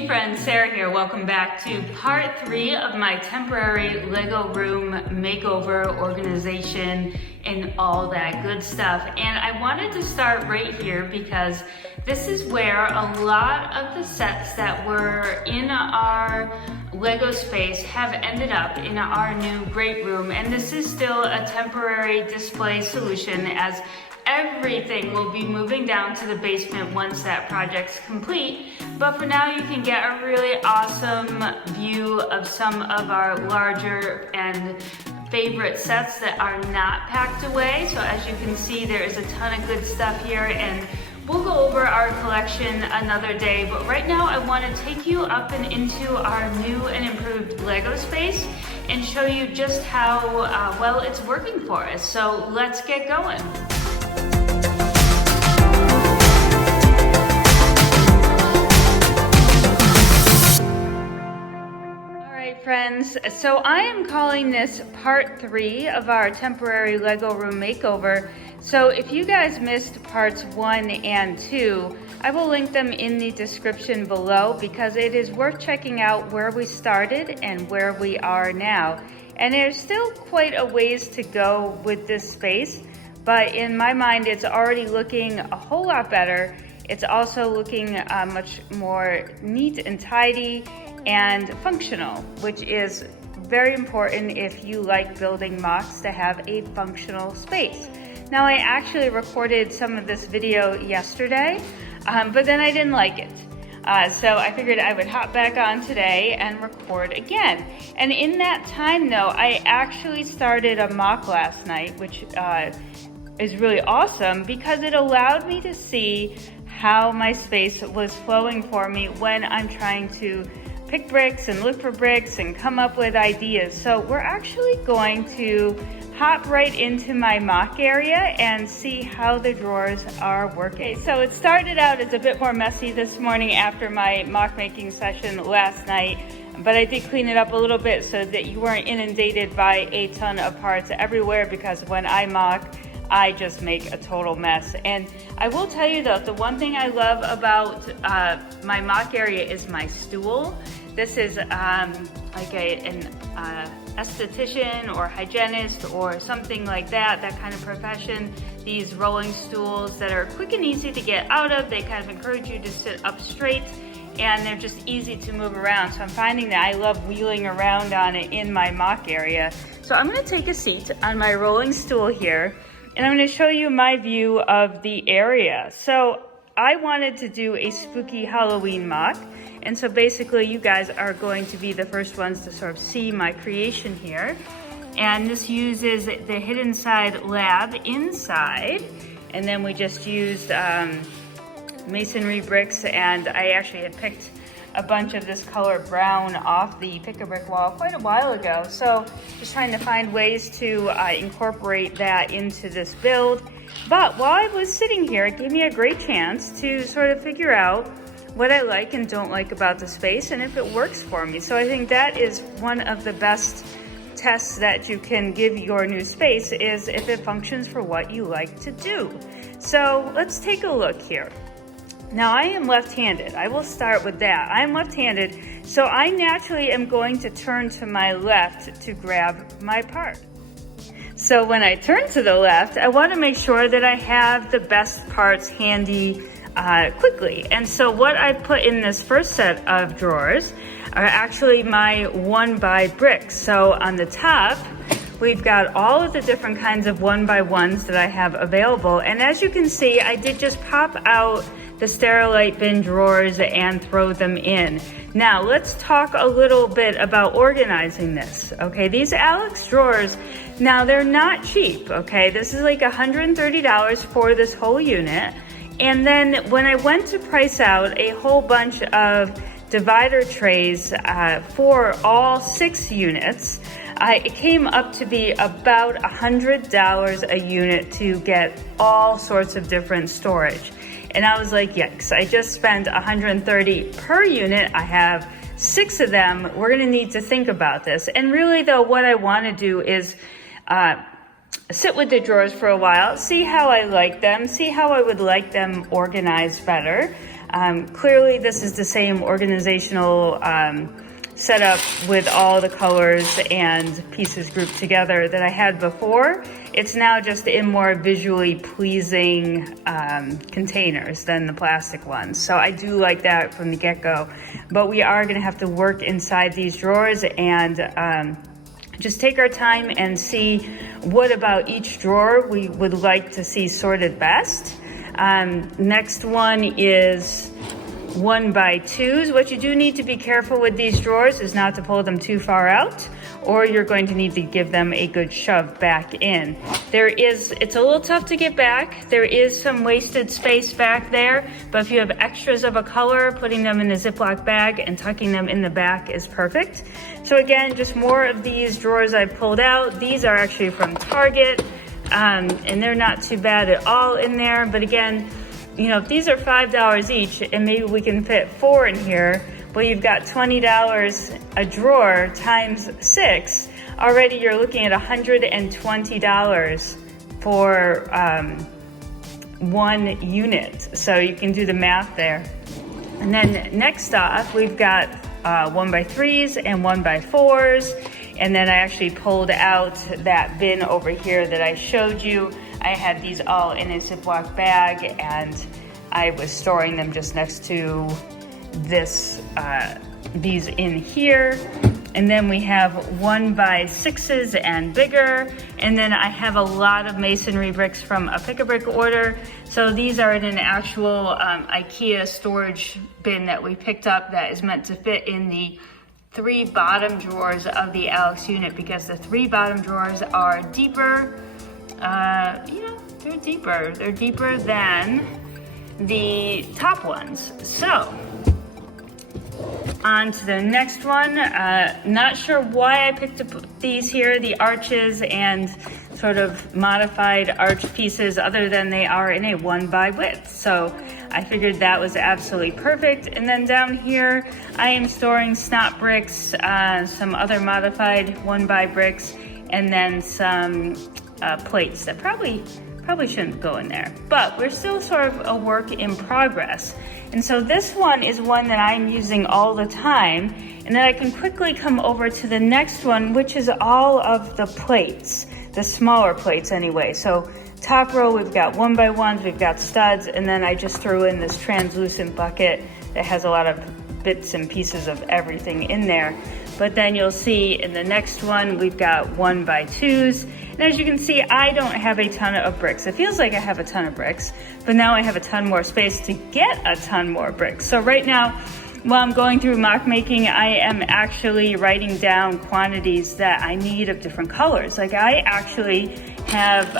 Hey friends, Sarah here. Welcome back to part 3 of my temporary Lego room makeover, organization, and all that good stuff. And I wanted to start right here because this is where a lot of the sets that were in our Lego space have ended up in our new great room. And this is still a temporary display solution, as everything will be moving down to the basement once that project's complete. But for now, you can get a really awesome view of some of our larger and favorite sets that are not packed away. So as you can see, there is a ton of good stuff here, and we'll go over our collection another day. But right now, I want to take you up and into our new and improved Lego space and show you just how well it's working for us. So let's get going. Friends, so I am calling this part 3 of our temporary Lego room makeover. So if you guys missed parts 1 and 2, I will link them in the description below, because it is worth checking out where we started and where we are now. And there's still quite a ways to go with this space, but in my mind it's already looking a whole lot better. It's also looking much more neat and tidy and functional, which is very important if you like building MOCs, to have a functional space. Now, I actually recorded some of this video yesterday, but then I didn't like it. So I figured I would hop back on today and record again. And in that time though, I actually started a MOC last night, which is really awesome because it allowed me to see how my space was flowing for me when I'm trying to pick bricks and look for bricks and come up with ideas. So we're actually going to hop right into my MOC area and see how the drawers are working. Okay, so it started out as a bit more messy this morning after my MOC making session last night, but I did clean it up a little bit so that you weren't inundated by a ton of parts everywhere, because when I MOC, I just make a total mess. And I will tell you though, the one thing I love about my MOC area is my stool. This is like an esthetician or hygienist or something like that kind of profession. These rolling stools that are quick and easy to get out of. They kind of encourage you to sit up straight, and they're just easy to move around. So I'm finding that I love wheeling around on it in my MOC area. So I'm gonna take a seat on my rolling stool here, and I'm gonna show you my view of the area. So I wanted to do a spooky Halloween MOC. And so basically you guys are going to be the first ones to sort of see my creation here. And this uses the Hidden Side Lab inside. And then we just used masonry bricks, and I actually had picked a bunch of this color brown off the pick-a-brick wall quite a while ago. So just trying to find ways to incorporate that into this build. But while I was sitting here, it gave me a great chance to sort of figure out what I like and don't like about the space, and if it works for me. So I think that is one of the best tests that you can give your new space, is if it functions for what you like to do. So let's take a look here. Now, I am left-handed. I will start with that. I am left-handed, so I naturally am going to turn to my left to grab my part. So when I turn to the left, I want to make sure that I have the best parts handy quickly. And so what I put in this first set of drawers are actually my 1x bricks. So on the top, we've got all of the different kinds of 1x1s that I have available. And as you can see, I did just pop out the Sterilite bin drawers and throw them in. Now let's talk a little bit about organizing this. Okay, these Alex drawers, now they're not cheap. Okay, this is like $130 for this whole unit. And then when I went to price out a whole bunch of divider trays for all 6 units, it came up to be about $100 a unit to get all sorts of different storage. And I was like, yikes, I just spent $130 per unit. I have 6 of them. We're gonna need to think about this. And really though, what I wanna do is sit with the drawers for a while, see how I like them, see how I would like them organized better. Clearly this is the same organizational setup with all the colors and pieces grouped together that I had before. It's now just in more visually pleasing containers than the plastic ones. So I do like that from the get-go. But we are gonna have to work inside these drawers and just take our time and see what about each drawer we would like to see sorted best. Next one is 1x2s. What you do need to be careful with these drawers is not to pull them too far out, or you're going to need to give them a good shove back in. It's a little tough to get back. There is some wasted space back there, but if you have extras of a color, putting them in a Ziploc bag and tucking them in the back is perfect. So again, just more of these drawers I pulled out. These are actually from Target, and they're not too bad at all in there. But again, you know, if these are $5 each and maybe we can fit 4 in here, well, you've got $20 a drawer times 6. Already you're looking at $120 for one unit. So you can do the math there. And then next off, we've got 1x3s and 1x4s. And then I actually pulled out that bin over here that I showed you. I had these all in a Ziploc bag and I was storing them just next to these in here. And then we have 1x6s and bigger. And then I have a lot of masonry bricks from a Pick-a-Brick order. So these are in an actual IKEA storage bin that we picked up that is meant to fit in the 3 bottom drawers of the Alex unit, because the 3 bottom drawers are deeper. They're deeper. They're deeper than the top ones. So, on to the next one. Not sure why I picked up these here, the arches and sort of modified arch pieces, other than they are in a 1x width. So I figured that was absolutely perfect. And then down here, I am storing snot bricks, some other modified 1x bricks, and then some plates that probably shouldn't go in there, but we're still sort of a work in progress. And so this one is one that I'm using all the time, and then I can quickly come over to the next one, which is all of the plates, the smaller plates anyway. So top row, we've got 1x1s, we've got studs, and then I just threw in this translucent bucket that has a lot of bits and pieces of everything in there. But then you'll see in the next one, we've got 1x2s. And as you can see, I don't have a ton of bricks. It feels like I have a ton of bricks, but now I have a ton more space to get a ton more bricks. So right now, while I'm going through mock making, I am actually writing down quantities that I need of different colors. Like I actually have,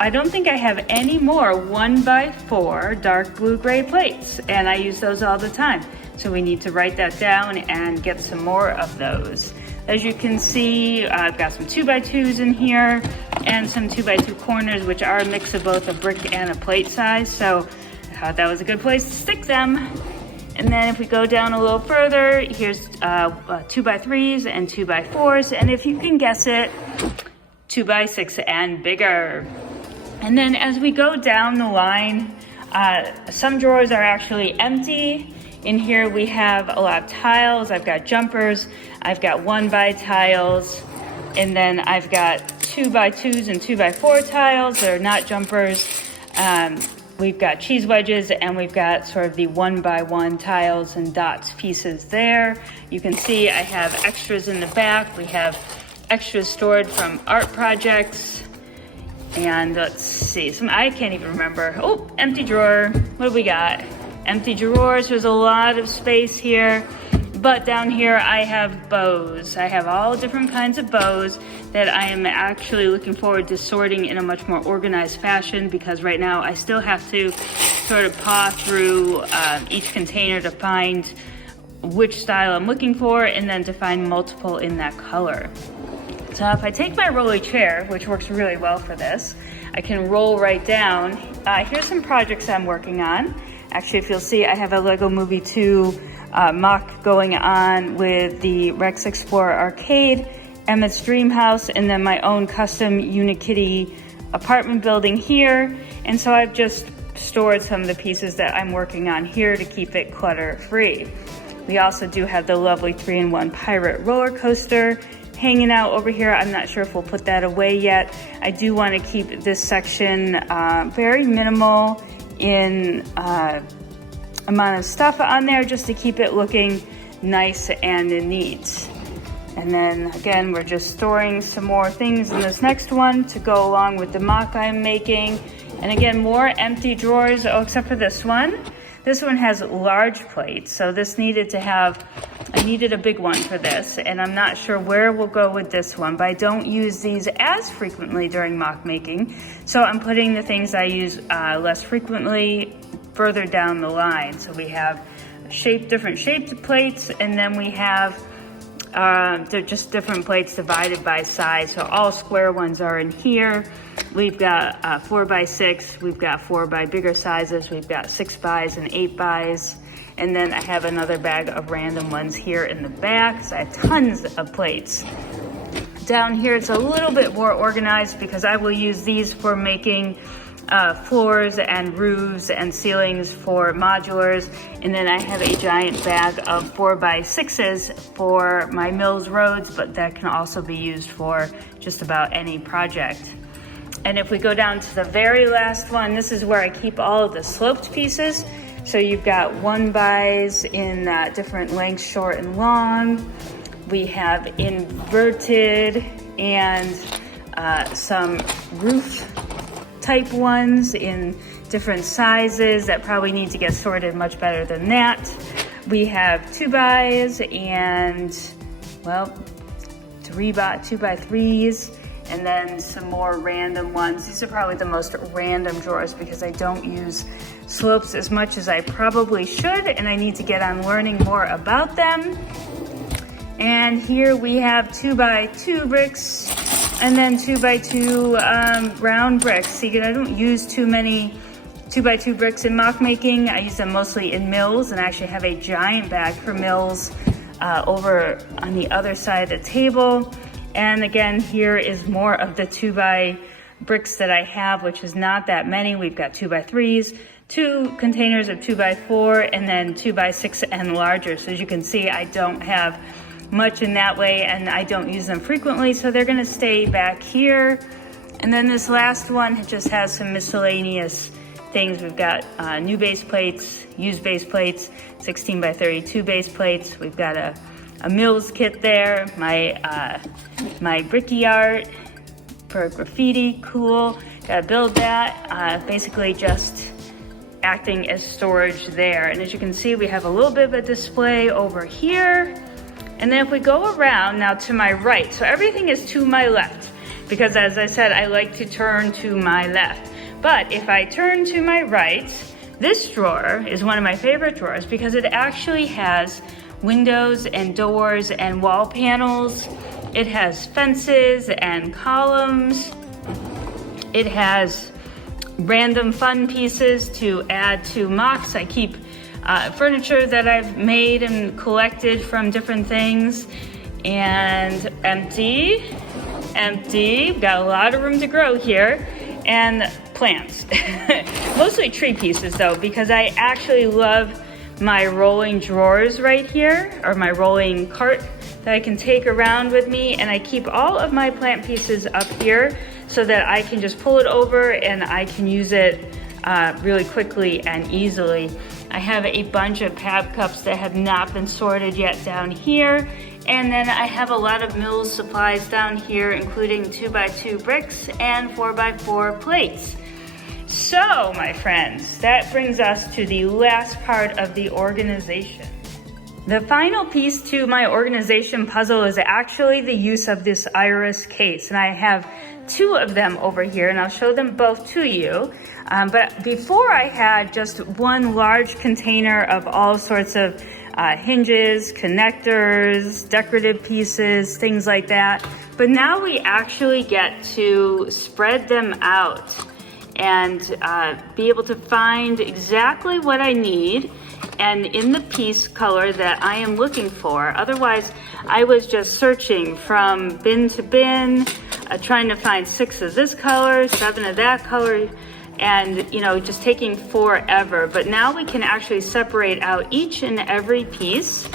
I don't think I have any more 1x4 dark blue gray plates, and I use those all the time. So we need to write that down and get some more of those. As you can see, I've got some 2x2s in here and some 2x2 corners, which are a mix of both a brick and a plate size. So I thought that was a good place to stick them. And then if we go down a little further, here's 2x3s and 2x4s. And if you can guess it, 2x6 and bigger. And then as we go down the line, some drawers are actually empty. In here we have a lot of tiles. I've got jumpers, I've got 1x tiles, and then I've got 2x2s and 2x4 tiles that are not jumpers. We've got cheese wedges, and we've got sort of the 1x1 tiles and dots pieces there. You can see I have extras in the back. We have extras stored from art projects. And let's see, I can't even remember. Oh, empty drawer. What do we got? Empty drawers. There's a lot of space here. But down here I have bows. I have all different kinds of bows that I am actually looking forward to sorting in a much more organized fashion, because right now I still have to sort of paw through each container to find which style I'm looking for, and then to find multiple in that color. So if I take my rolly chair, which works really well for this, I can roll right down. Here's some projects I'm working on. Actually, if you'll see, I have a LEGO Movie 2 mock going on with the Rex Explorer Arcade, Emmett's Dream House, and then my own custom Unikitty apartment building here. And so I've just stored some of the pieces that I'm working on here to keep it clutter free. We also do have the lovely 3-in-1 Pirate roller coaster hanging out over here. I'm not sure if we'll put that away yet. I do want to keep this section very minimal in amount of stuff on there, just to keep it looking nice and neat. And then again, we're just storing some more things in this next one to go along with the mock I'm making. And again, more empty drawers, except for this one. This one has large plates, so this needed to have, I needed a big one for this, and I'm not sure where we'll go with this one, but I don't use these as frequently during mock making, so I'm putting the things I use less frequently further down the line. So we have different shaped plates, and then we have they're just different plates divided by size. So all square ones are in here. We've got 4x6, we've got 4 by bigger sizes, we've got 6x and 8x. And then I have another bag of random ones here in the back. So I have tons of plates. Down here it's a little bit more organized because I will use these for making floors and roofs and ceilings for modulars. And then I have a giant bag of 4x6s for my mills roads, but that can also be used for just about any project. And if we go down to the very last one, this is where I keep all of the sloped pieces. So you've got 1x's in different lengths, short and long. We have inverted and some roof type ones in different sizes that probably need to get sorted much better than that. We have 2x's and, well, 2x3s, and then some more random ones. These are probably the most random drawers because I don't use slopes as much as I probably should, and I need to get on learning more about them. And here we have 2x2 bricks, and then 2x2 round bricks. See, I don't use too many 2x2 bricks in mock making. I use them mostly in mills, and I actually have a giant bag for mills over on the other side of the table. And again, here is more of the 2x bricks that I have, which is not that many. We've got 2x3s, 2 containers of 2x4, and then 2x6 and larger. So as you can see, I don't have much in that way, and I don't use them frequently, so they're gonna stay back here. And then this last one just has some miscellaneous things. We've got new base plates, used base plates, 16x32 base plates. We've got a Mills kit there, my bricky art for graffiti, cool. Gotta build that, basically just acting as storage there. And as you can see, we have a little bit of a display over here. And then if we go around now to my right, so everything is to my left, because as I said, I like to turn to my left. But if I turn to my right, this drawer is one of my favorite drawers because it actually has windows and doors and wall panels. It has fences and columns. It has random fun pieces to add to mocks. I keep furniture that I've made and collected from different things. And empty, got a lot of room to grow here. And plants, mostly tree pieces though, because I actually love my rolling drawers right here, or my rolling cart that I can take around with me, and I keep all of my plant pieces up here so that I can just pull it over and I can use it really quickly and easily. I have a bunch of pab cups that have not been sorted yet down here, and then I have a lot of Mills supplies down here, including 2x2 bricks and 4x4 plates. So, my friends, that brings us to the last part of the organization. The final piece to my organization puzzle is actually the use of this iris case, and I have 2 of them over here, and I'll show them both to you. But before I had just one large container of all sorts of hinges, connectors, decorative pieces, things like that. But now we actually get to spread them out and be able to find exactly what I need and in the piece color that I am looking for. Otherwise, I was just searching from bin to bin, trying to find 6 of this color, 7 of that color, and you know, just taking forever. But now we can actually separate out each and every piece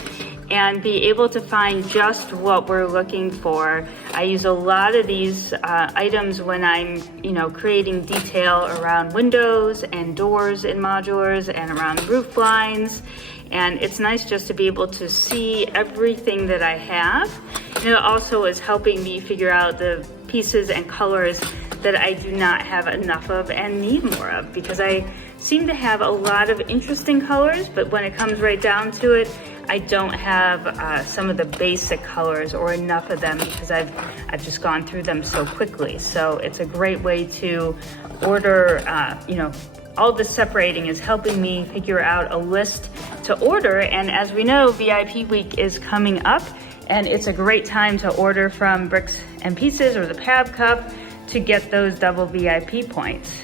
and be able to find just what we're looking for. I use a lot of these items when I'm, you know, creating detail around windows and doors in modulars and around roof blinds. And it's nice just to be able to see everything that I have. And it also is helping me figure out the pieces and colors that I do not have enough of and need more of, because I seem to have a lot of interesting colors, but when it comes right down to it, I don't have some of the basic colors or enough of them, because I've just gone through them so quickly. So it's a great way to order, you know, all the separating is helping me figure out a list to order. And as we know, VIP week is coming up, and it's a great time to order from Bricks and Pieces or the Pab Cup to get those double VIP points.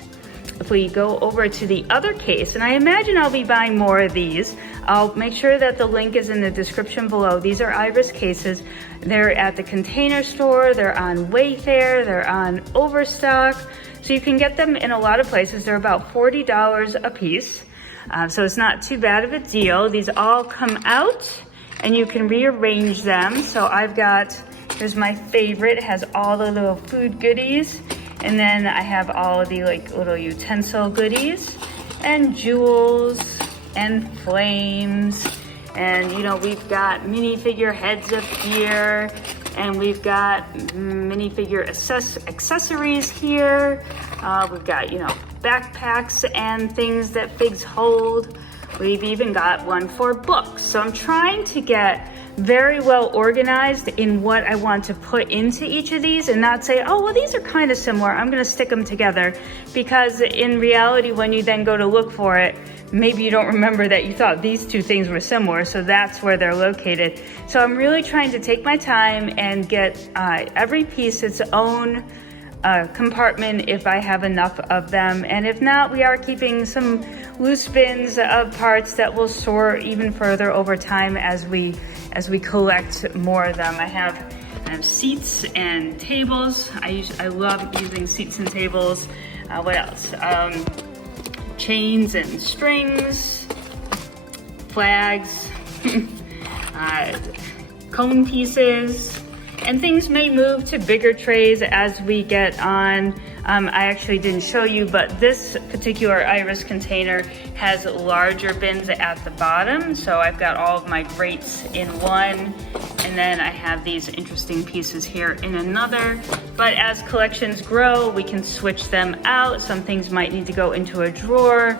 If we go over to the other case, and I imagine I'll be buying more of these, I'll make sure that the link is in the description below. These are Iris cases. They're at the Container Store, they're on Wayfair, they're on Overstock. So you can get them in a lot of places. They're about $40 a piece. So it's not too bad of a deal. These all come out and you can rearrange them. So I've got, here's my favorite, it has all the little food goodies. And then I have all of the like little utensil goodies and jewels and flames. And you know, we've got minifigure heads up here, and we've got minifigure accessories here. We've got, you know, backpacks and things that figs hold. We've even got one for books. So I'm trying to get very well organized in what I want to put into each of these, and not say, oh, well, these are kind of similar, I'm gonna stick them together. Because in reality, when you then go to look for it, maybe you don't remember that you thought these two things were similar, so that's where they're located. So I'm really trying to take my time and get every piece its own compartment if I have enough of them. And if not, we are keeping some loose bins of parts that will sort even further over time as we collect more of them. I have seats and tables. I love using seats and tables. What else? Chains and strings, flags, cone pieces, and things may move to bigger trays as we get on. I actually didn't show you, but this particular Iris container has larger bins at the bottom. So I've got all of my grates in one, and then I have these interesting pieces here in another. But as collections grow, we can switch them out. Some things might need to go into a drawer.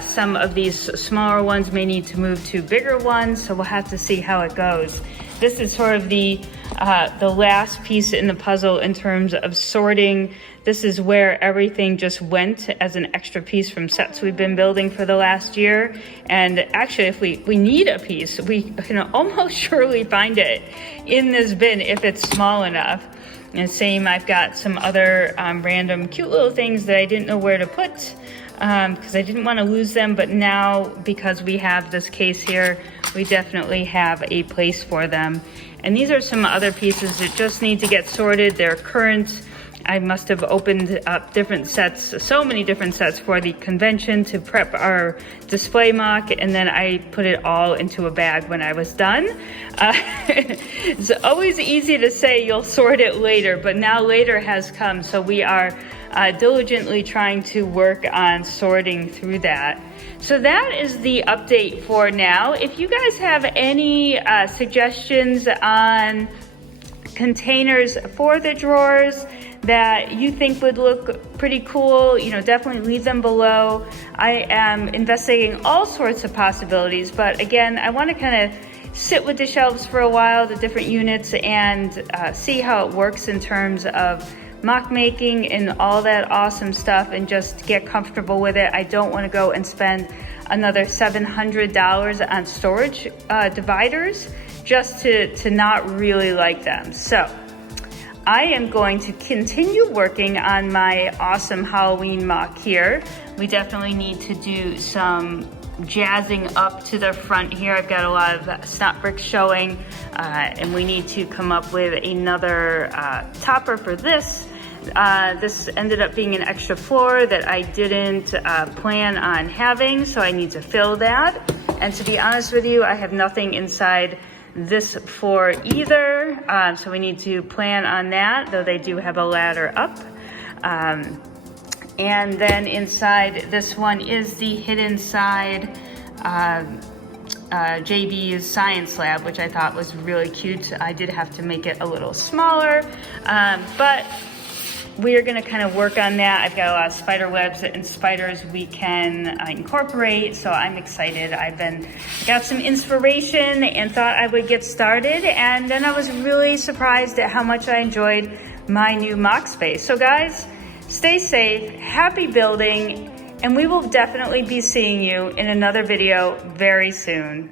Some of these smaller ones may need to move to bigger ones, so we'll have to see how it goes. This is sort of the last piece in the puzzle in terms of sorting. This is where everything just went as an extra piece from sets we've been building for the last year. And actually, if we need a piece, we can almost surely find it in this bin if it's small enough. And same, I've got some other random cute little things that I didn't know where to put because I didn't want to lose them, but now because we have this case here, we definitely have a place for them. And these are some other pieces that just need to get sorted. They're current. I must have opened up different sets, so many different sets for the convention to prep our display mock, and then I put it all into a bag when I was done. It's always easy to say you'll sort it later, but now later has come, so we are diligently trying to work on sorting through that. So that is the update for now. If you guys have any suggestions on containers for the drawers that you think would look pretty cool, you know, definitely leave them below. I am investigating all sorts of possibilities, but again, I want to kind of sit with the shelves for a while, the different units, and see how it works in terms of mock making and all that awesome stuff, and just get comfortable with it. I don't want to go and spend another $700 on storage dividers just to not really like them. So I am going to continue working on my awesome Halloween mock here. We definitely need to do some jazzing up to the front here. I've got a lot of snot bricks showing, and we need to come up with another topper for this. This ended up being an extra floor that I didn't plan on having, so I need to fill that. And to be honest with you, I have nothing inside this floor either, so we need to plan on that, though they do have a ladder up. And then inside this one is the hidden side JB's science lab, which I thought was really cute. I did have to make it a little smaller, but we are gonna kind of work on that. I've got a lot of spider webs and spiders we can incorporate, so I'm excited. Got some inspiration and thought I would get started, and then I was really surprised at how much I enjoyed my new mock space. So guys, stay safe, happy building, and we will definitely be seeing you in another video very soon.